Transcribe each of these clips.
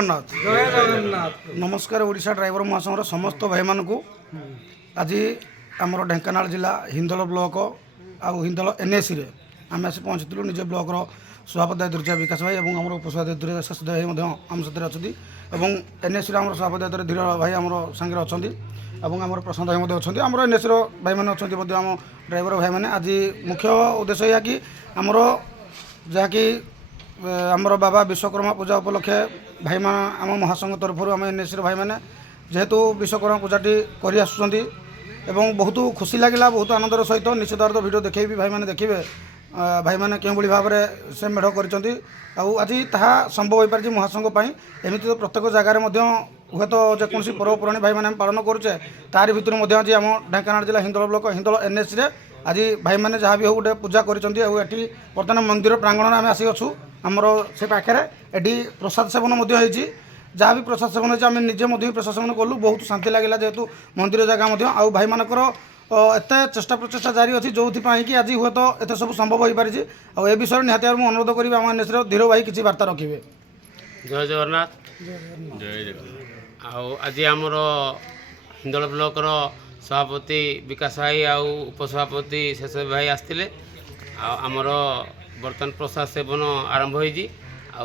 जगन्नाथ नमस्कार ओडिशा ड्राइवर महासंघर समस्त भाई मानू आज आमर ढेंकानाल जिला हिंदोल ब्लॉक आउ हिंदोल एनएसी रे आम आसी पहुँचलु निज ब्लॉक सभापति दुर्जा विकास भाई और आम उपसभापति दुर्जा शेष भाई आम साथ अच्छा एनएसी आम सभापति धीर भाई आम सागर अच्छा आम प्रशांत भाई अच्छा आम एनएसी भाई मैंने अच्छा आम ड्राइवर भाई मैंने आज मुख्य उद्देश्य यह कि आमर जहाँकि आमर बाबा विश्वकर्मा पूजा उपलक्षे भाई आम महासंघ तरफ आम एनएसी भाई मैंने जेहेतु विश्वकर्मा पूजाटी कर आसुँच बहुत खुशी लगे बहुत आनंदर सहित निश्चित भाव भिडियो देखे भी भाई मैंने देखिए भाई मैंने क्यों भाव में से मेढ़ कर आज ता संभव हो पारि महासंघ एमती तो प्रत्येक जगार हे तो जेकोसी पर्वपराणी भाई मैंने पालन करुचे तार भितर आज आम ढेंकानाल जिला हिंदोल ब्लॉक हिंदोल एनएसी रे आज भाई मैंने जहाँ भी हो गोटे पूजा कर बर्तमान मंदिर प्रांगण आम आसी अच्छू आमर से पाखे एटी प्रसाद सेवन जहाँ भी प्रसाद सेवन होम निजे प्रसाद सेवन कलु बहुत शांति लगे जेहेतु मंदिर जगह आउ भाई मानकर एत चेष्टा प्रचेषा जारी अच्छी जो कि आज हे तो एत सब संभव हो पारि ए विषय निहत अनुरोध करी आम एनएस धीर भाई किसी वार्ता रखिए। जय जगन्नाथ जय जगन्नाथ आज आमर हिंदोल ब्लॉकर सभापति विकास भाई आउ उपसभापति शेष भाई आसते आमर बर्तमान प्रसाद सेवन आरंभ होती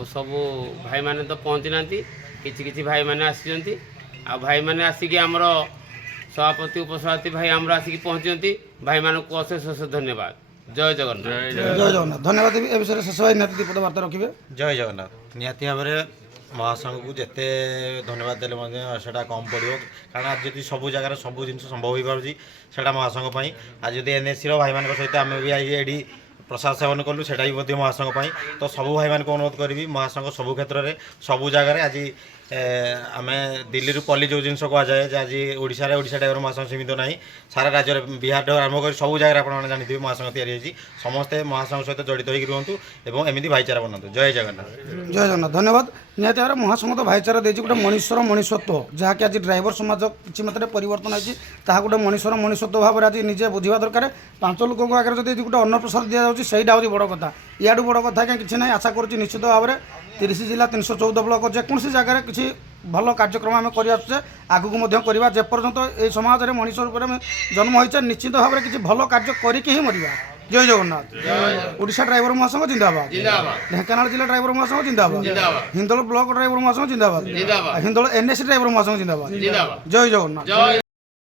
सबू भाई मैंने तो पहुँची ना किसी भाई मैंने आसी भाई मैंने आसिक आमर सभापति उपसभापति भाई आमर आसिक पहुँचती भाई मान को अशेष अशेष धन्यवाद। जय जगन्नाथ जय जगन्नाथ धन्यवाद ए विषय शेष भाई निहत दीपद वार्ता रखिए। जय जगन्नाथ निहती भाव में महासंघ को जिते धन्यवाद देले से कम पड़ो कारण आज जब सब जगार सब जिन संभव हो पार्टी से महासंघ आज जब एनएसी भाई मान सहित आम भी ये प्रसाद सेवन कलु से महासंघ तो सबू भाई को अनुरोध करी महासंघ सबू क्षेत्र में सबू जगार आज आम दिल्ली पल्ली जो जिन कहुए आज ओडिशा ड्राइवर महासंघ सीमित ना सारा राज्य बिहार आरंभ कर सब जगह आप जानते महासंघ तैयारी समस्ते महासंघ सहित जड़ित होकर रुहतु और एमती भाईचारा बनातु। जय जगन्नाथ जय जगन्नाथ धन्यवाद निहत भाव महासंघ तो भाईचारा देती गोटे मनुष्यर मनुष्यत्व जहाँकि आज ड्राइवर समाज किसी मात्रा परिवर्तन होता गोटे मनुष्यर मनुष्यत्व भाव में आज निजे बुझा दरकार 5 लोक आगे जब गोटे अन्न प्रसाद दि जाऊँगी सहीटा हूँ बड़ कथा इू बड़ कथा क्या किसी ना आशा करुँच निश्चित भाव में 30 जिला 314 ब्लॉक जेकोसी जगह किसी भल कार्यक्रम आम कर आगू करवा जेपर्यंत ये समाज में मनीष रूप में जन्म होइछे निश्चित भाव में किसी भल कार्य करके ही मरिया। जय जगन्नाथ ओडिशा ड्राइवर महासंघ जिंदाबाद ढेंकानाल जिला ड्राइवर महासंघ जिंदाबाद हिंदोल ब्लॉक ड्राइवर महासंघ जिंदाबाद हिंदोल एनएसी ड्राइवर महासंघ जिंदाबाद। जय जगन्नाथ।